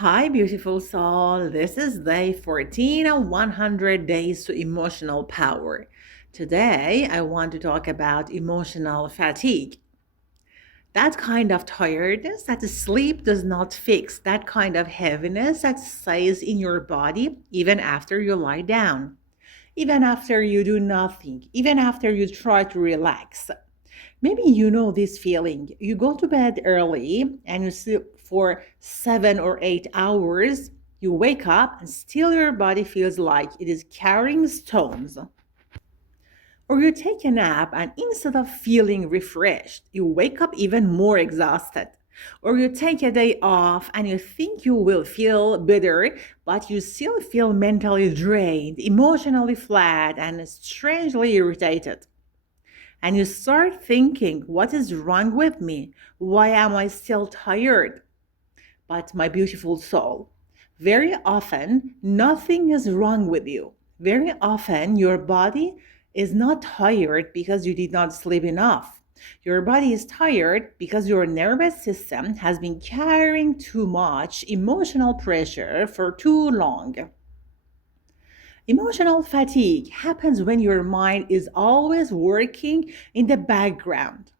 Hi, beautiful soul. This is day 14 of 100 Days to Emotional Power. Today, I want to talk about emotional fatigue. That kind of tiredness that sleep does not fix, that kind of heaviness that stays in your body even after you lie down, even after you do nothing, even after you try to relax. Maybe you know this feeling. You go to bed early and you sleep for 7 or 8 hours. You wake up and still your body feels like it is carrying stones. Or you take a nap and instead of feeling refreshed, you wake up even more exhausted. Or you take a day off and you think you will feel better, but you still feel mentally drained, emotionally flat, and strangely irritated. And you start thinking, what is wrong with me? Why am I still tired? But my beautiful soul, very often nothing is wrong with you. Very often your body is not tired because you did not sleep enough. Your body is tired because your nervous system has been carrying too much emotional pressure for too long. Emotional fatigue happens when your mind is always working in the background.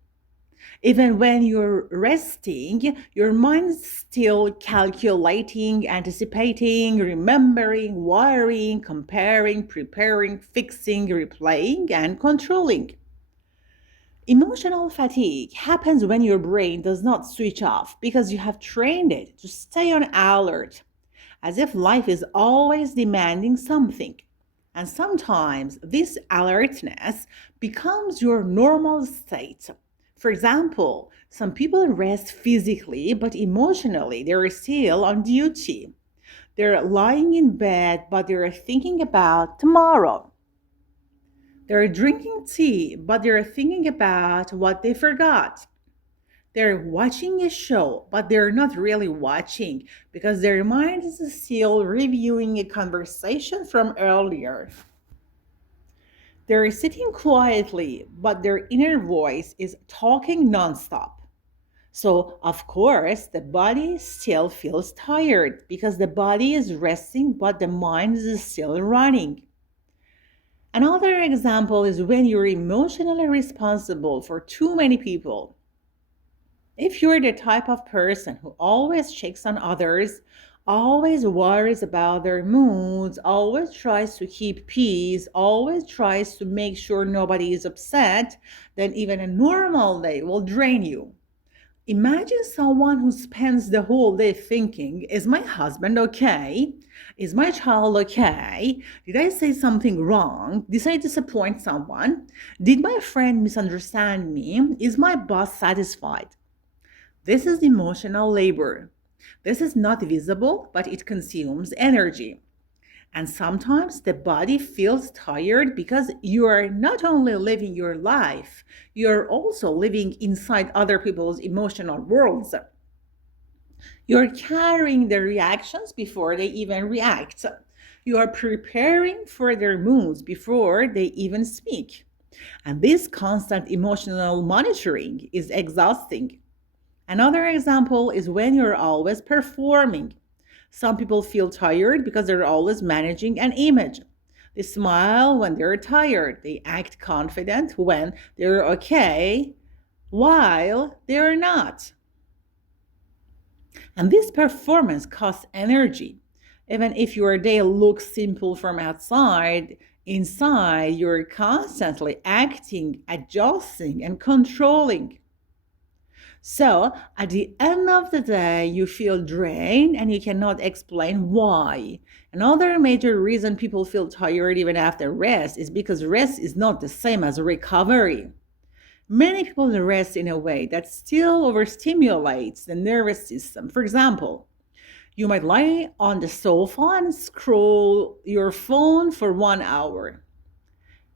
Even when you're resting, your mind's still calculating, anticipating, remembering, worrying, comparing, preparing, fixing, replaying, and controlling. Emotional fatigue happens when your brain does not switch off because you have trained it to stay on alert, as if life is always demanding something. And sometimes this alertness becomes your normal state. For example, some people rest physically, but emotionally they're still on duty. They're lying in bed, but they're thinking about tomorrow. They're drinking tea, but they're thinking about what they forgot. They're watching a show, but they're not really watching because their mind is still reviewing a conversation from earlier. They're sitting quietly, but their inner voice is talking nonstop. So, of course, the body still feels tired because the body is resting, but the mind is still running. Another example is when you're emotionally responsible for too many people. If you're the type of person who always checks on others, always worries about their moods, always tries to keep peace, always tries to make sure nobody is upset, then even a normal day will drain you. Imagine someone who spends the whole day thinking, is my husband okay? Is my child okay? Did I say something wrong? Did I disappoint someone? Did my friend misunderstand me? Is my boss satisfied? This is emotional labor. This is not visible, but it consumes energy. And sometimes the body feels tired because you are not only living your life, you're also living inside other people's emotional worlds. You're carrying their reactions before they even react. You are preparing for their moods before they even speak. And this constant emotional monitoring is exhausting. Another example is when you're always performing. Some people feel tired because they're always managing an image. They smile when they're tired. They act confident when they're okay, while they're not. And this performance costs energy. Even if your day looks simple from outside, inside you're constantly acting, adjusting, and controlling. So at the end of the day, you feel drained and you cannot explain why. Another major reason people feel tired even after rest is because rest is not the same as recovery. Many people rest in a way that still overstimulates the nervous system. For example, you might lie on the sofa and scroll your phone for 1 hour.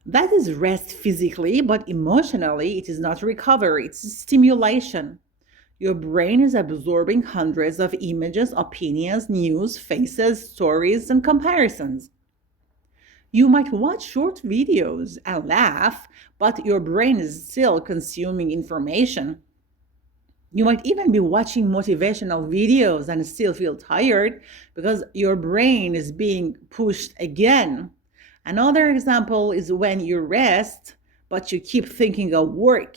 That is rest physically, but emotionally, it is not recovery, it's stimulation. Your brain is absorbing hundreds of images, opinions, news, faces, stories, and comparisons. You might watch short videos and laugh, but your brain is still consuming information. You might even be watching motivational videos and still feel tired because your brain is being pushed again. Another example is when you rest, but you keep thinking of work.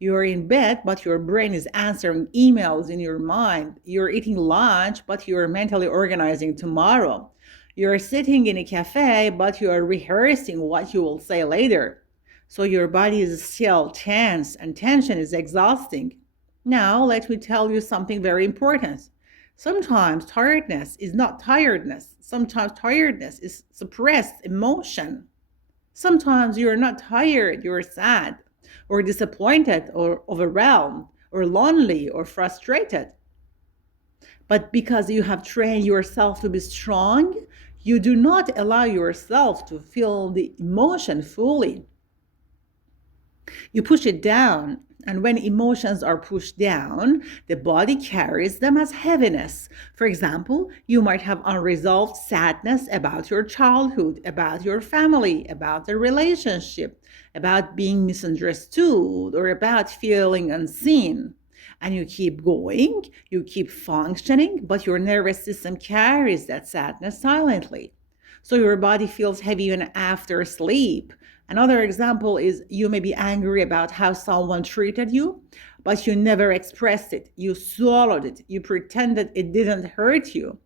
You're in bed, but your brain is answering emails in your mind. You're eating lunch, but you're mentally organizing tomorrow. You're sitting in a cafe, but you're rehearsing what you will say later. So your body is still tense, and tension is exhausting. Now, let me tell you something very important. Sometimes tiredness is not tiredness. Sometimes tiredness is suppressed emotion. Sometimes you're not tired, you're sad, or disappointed, or overwhelmed, or lonely, or frustrated. But because you have trained yourself to be strong, you do not allow yourself to feel the emotion fully. You push it down. And when emotions are pushed down, the body carries them as heaviness. For example, you might have unresolved sadness about your childhood, about your family, about the relationship, about being misunderstood, or about feeling unseen. And you keep going, you keep functioning, but your nervous system carries that sadness silently. So your body feels heavy even after sleep. Another example is you may be angry about how someone treated you, but you never expressed it. You swallowed it. You pretended it didn't hurt you.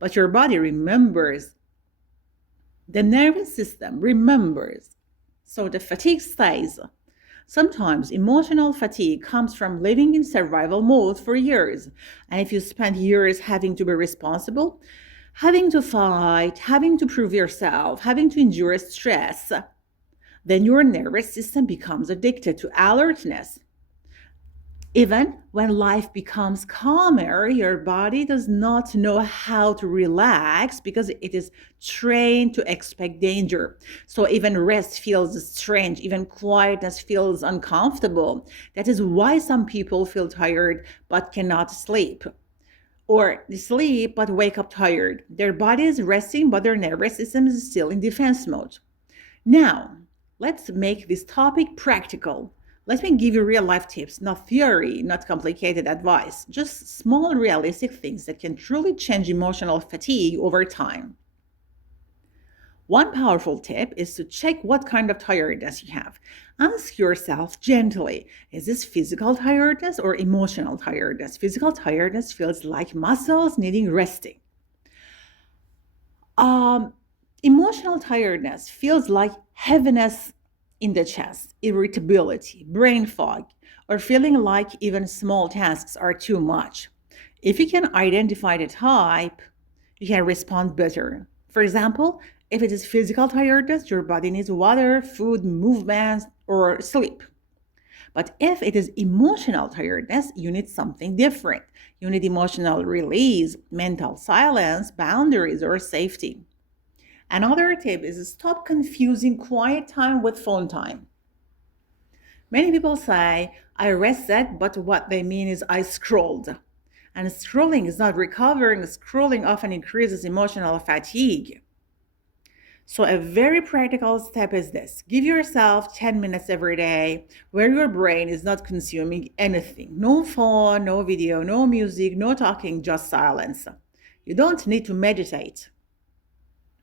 But your body remembers. The nervous system remembers. So the fatigue stays. Sometimes emotional fatigue comes from living in survival mode for years. And if you spend years having to be responsible, having to fight, having to prove yourself, having to endure stress, then your nervous system becomes addicted to alertness. Even when life becomes calmer, your body does not know how to relax because it is trained to expect danger. So even rest feels strange, even quietness feels uncomfortable. That is why some people feel tired but cannot sleep. Or they sleep but wake up tired. Their body is resting, but their nervous system is still in defense mode. Now, let's make this topic practical. Let me give you real life tips, not theory, not complicated advice, just small realistic things that can truly change emotional fatigue over time. One powerful tip is to check what kind of tiredness you have. Ask yourself gently, is this physical tiredness or emotional tiredness? Physical tiredness feels like muscles needing resting. Um, Emotional tiredness feels like heaviness in the chest, irritability, brain fog, or feeling like even small tasks are too much. If you can identify the type, you can respond better. For example, if it is physical tiredness, your body needs water, food, movement, or sleep. But if it is emotional tiredness, you need something different. You need emotional release, mental silence, boundaries, or safety. Another tip is stop confusing quiet time with phone time. Many people say, I rested, but what they mean is I scrolled. And scrolling is not recovering, scrolling often increases emotional fatigue. So, a very practical step is this: give yourself 10 minutes every day where your brain is not consuming anything. No phone, no video, no music, no talking, just silence. You don't need to meditate.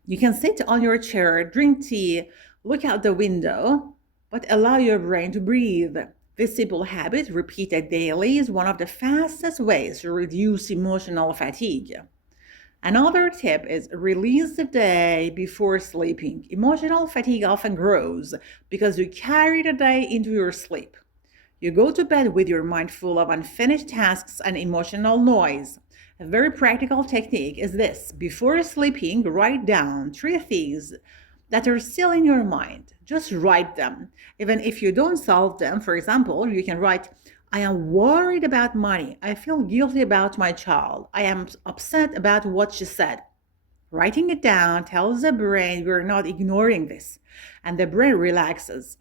You can sit on your chair, drink tea, look out the window, but allow your brain to breathe. This simple habit, repeated daily, is one of the fastest ways to reduce emotional fatigue. Another tip is release the day before sleeping. Emotional fatigue often grows because you carry the day into your sleep. You go to bed with your mind full of unfinished tasks and emotional noise. A very practical technique is this: before sleeping, write down three things that are still in your mind. Just write them. Even if you don't solve them, for example, you can write, I am worried about money. I feel guilty about my child. I am upset about what she said. Writing it down tells the brain we're not ignoring this, and the brain relaxes.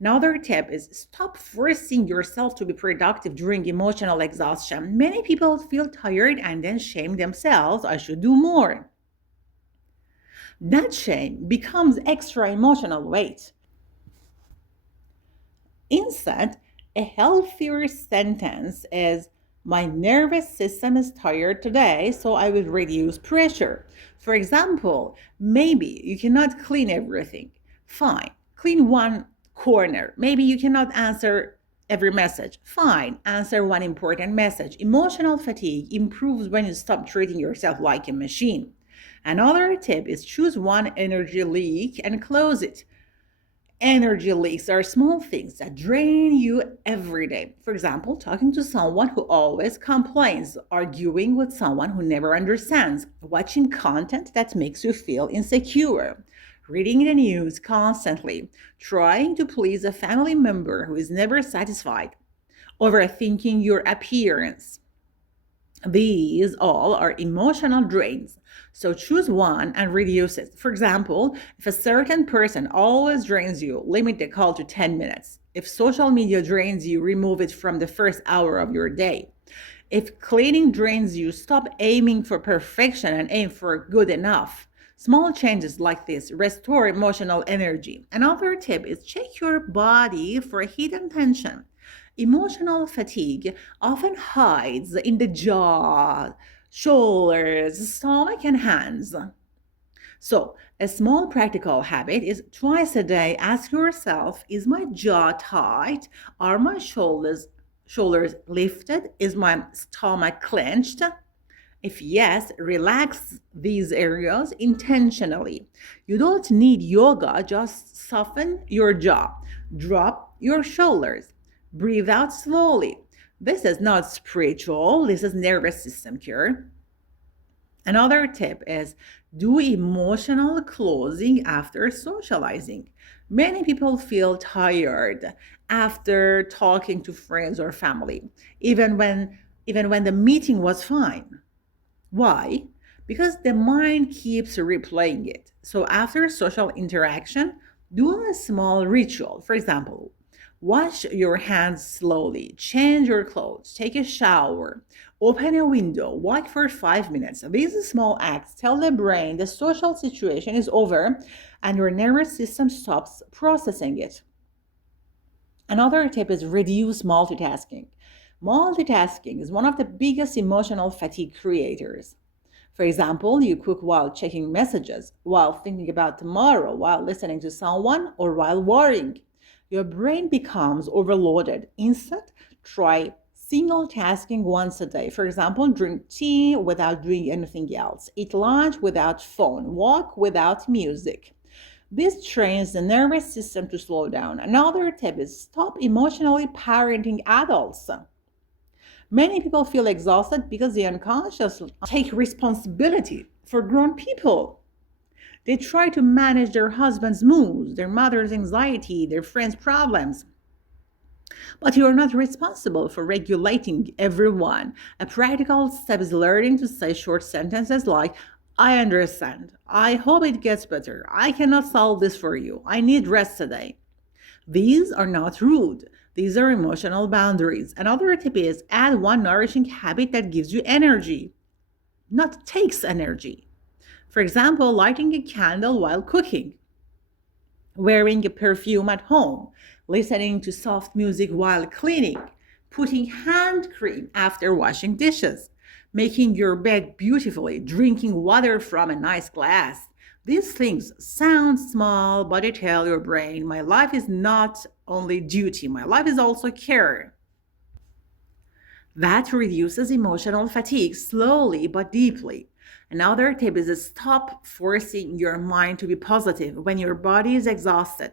Another tip is stop forcing yourself to be productive during emotional exhaustion. Many people feel tired and then shame themselves, I should do more. That shame becomes extra emotional weight. Instead, A healthier sentence is, my nervous system is tired today, so I will reduce pressure. For example, maybe you cannot clean everything. Fine, clean one corner. Maybe you cannot answer every message. Fine, answer one important message. Emotional fatigue improves when you stop treating yourself like a machine. Another tip is choose one energy leak and close it. Energy leaks are small things that drain you every day. For example, talking to someone who always complains, arguing with someone who never understands, watching content that makes you feel insecure, reading the news constantly, trying to please a family member who is never satisfied, overthinking your appearance. These all are emotional drains. So choose one and reduce it. For example, if a certain person always drains you, limit the call to 10 minutes. If social media drains you, remove it from the first hour of your day. If cleaning drains you, stop aiming for perfection and aim for good enough. Small changes like this restore emotional energy. Another tip is check your body for hidden tension. Emotional fatigue often hides in the jaw, shoulders, stomach, and hands. So, a small practical habit is twice a day ask yourself, is my jaw tight? Are my shoulders lifted? Is my stomach clenched? If yes, relax these areas intentionally. You don't need yoga, just soften your jaw, drop your shoulders, breathe out slowly. This is not spiritual, this is nervous system cure. Another tip is do emotional closing after socializing. Many people feel tired after talking to friends or family, even when the meeting was fine. Why? Because the mind keeps replaying it. So after social interaction, do a small ritual. For example, wash your hands slowly, change your clothes, take a shower, open a window, walk for 5 minutes. These small acts tell the brain the social situation is over and your nervous system stops processing it. Another tip is reduce multitasking. Multitasking is one of the biggest emotional fatigue creators. For example, you cook while checking messages, while thinking about tomorrow, while listening to someone, or while worrying. Your brain becomes overloaded. Instead, try single tasking once a day. For example, drink tea without doing anything else, eat lunch without phone, walk without music. This trains the nervous system to slow down. Another tip is stop emotionally parenting adults. Many people feel exhausted because they unconsciously take responsibility for grown people. They try to manage their husband's moods, their mother's anxiety, their friends' problems. But you are not responsible for regulating everyone. A practical step is learning to say short sentences like, I understand. I hope it gets better. I cannot solve this for you. I need rest today. These are not rude. These are emotional boundaries. Another tip is add one nourishing habit that gives you energy, not takes energy. For example, lighting a candle while cooking, wearing a perfume at home, listening to soft music while cleaning, putting hand cream after washing dishes, making your bed beautifully, drinking water from a nice glass. These things sound small, but they tell your brain, my life is not only duty, my life is also care. That reduces emotional fatigue slowly but deeply. Another tip is to stop forcing your mind to be positive when your body is exhausted.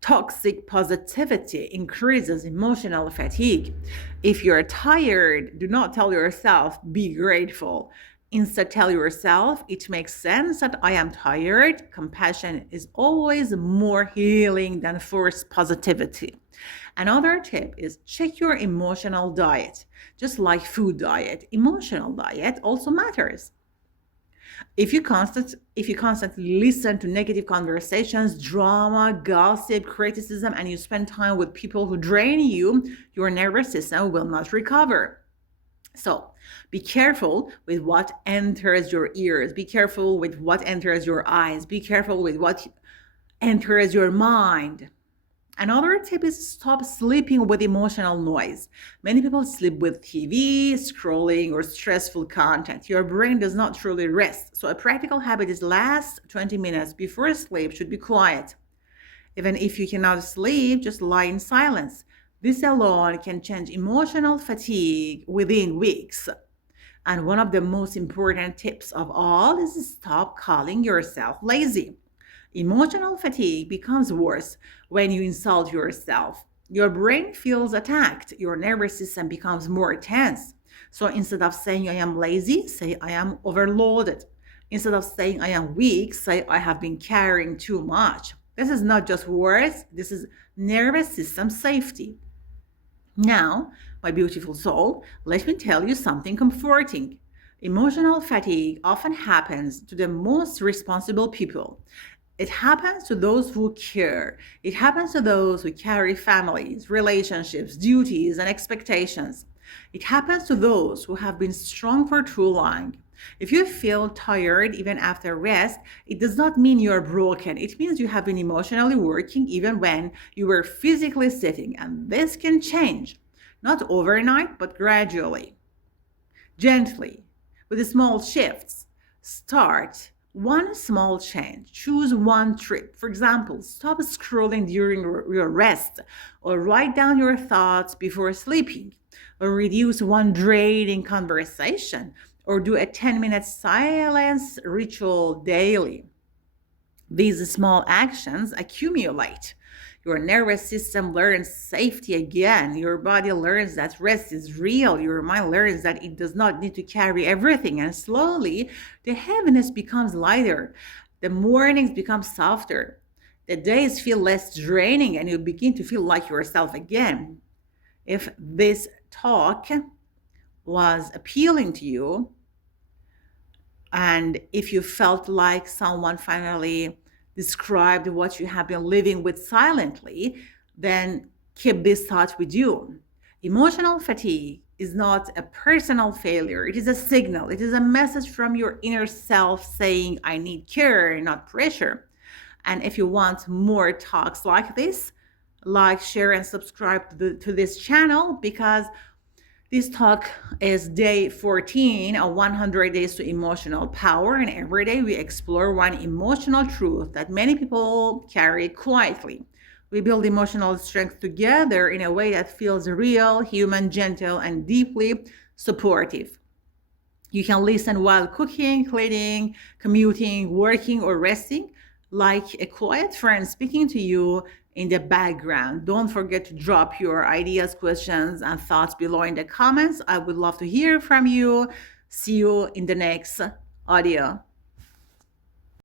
Toxic positivity increases emotional fatigue. If you're tired, do not tell yourself, be grateful. Instead, tell yourself, it makes sense that I am tired. Compassion is always more healing than forced positivity. Another tip is check your emotional diet. Just like food diet, emotional diet also matters. If you constantly listen to negative conversations, drama, gossip, criticism, and you spend time with people who drain you, your nervous system will not recover. So be careful with what enters your ears. Be careful with what enters your eyes. Be careful with what enters your mind. Another tip is stop sleeping with emotional noise. Many people sleep with TV, scrolling, or stressful content. Your brain does not truly rest. So, a practical habit is last 20 minutes before sleep should be quiet. Even if you cannot sleep, just lie in silence. This alone can change emotional fatigue within weeks. And one of the most important tips of all is stop calling yourself lazy. Emotional fatigue becomes worse when you insult yourself. Your brain feels attacked, your nervous system becomes more tense. So instead of saying I am lazy, say I am overloaded. Instead of saying I am weak, say I have been carrying too much. This is not just words, this is nervous system safety. Now, my beautiful soul, let me tell you something comforting. Emotional fatigue often happens to the most responsible people. It happens to those who care. It happens to those who carry families, relationships, duties, and expectations. It happens to those who have been strong for too long. If you feel tired even after rest, it does not mean you're broken. It means you have been emotionally working even when you were physically sitting. And this can change, not overnight, but gradually, gently, with small shifts. Start one small change. Choose one trip. For example, stop scrolling during your rest, or write down your thoughts before sleeping, or reduce one draining conversation, or do a 10-minute silence ritual daily. These small actions accumulate. Your nervous system learns safety again. Your body learns that rest is real. Your mind learns that it does not need to carry everything. And slowly, the heaviness becomes lighter. The mornings become softer. The days feel less draining, and you begin to feel like yourself again. If this talk was appealing to you, and if you felt like someone finally described what you have been living with silently, then keep this thought with you. Emotional fatigue is not a personal failure, it is a signal. It is a message from your inner self saying, I need care, not pressure. And if you want more talks like this, like, share, and subscribe to this channel, because this talk is day 14 of 100 Days to Emotional Power, and every day we explore one emotional truth that many people carry quietly. We build emotional strength together in a way that feels real, human, gentle, and deeply supportive. You can listen while cooking, cleaning, commuting, working, or resting, like a quiet friend speaking to you in the background. Don't forget to drop your ideas, questions, and thoughts below in the comments. I would love to hear from you. See you in the next audio.